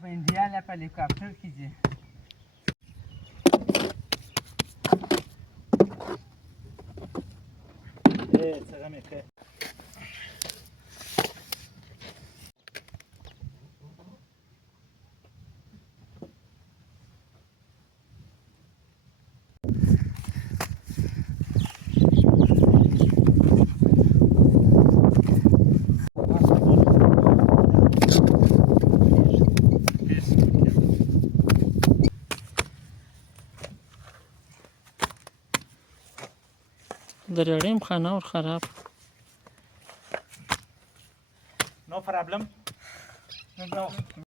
अब इंडिया ले पर हेलीकॉप्टर कीजिए। سلام يا خال. درياليم خانه اور خراب. No problem. No.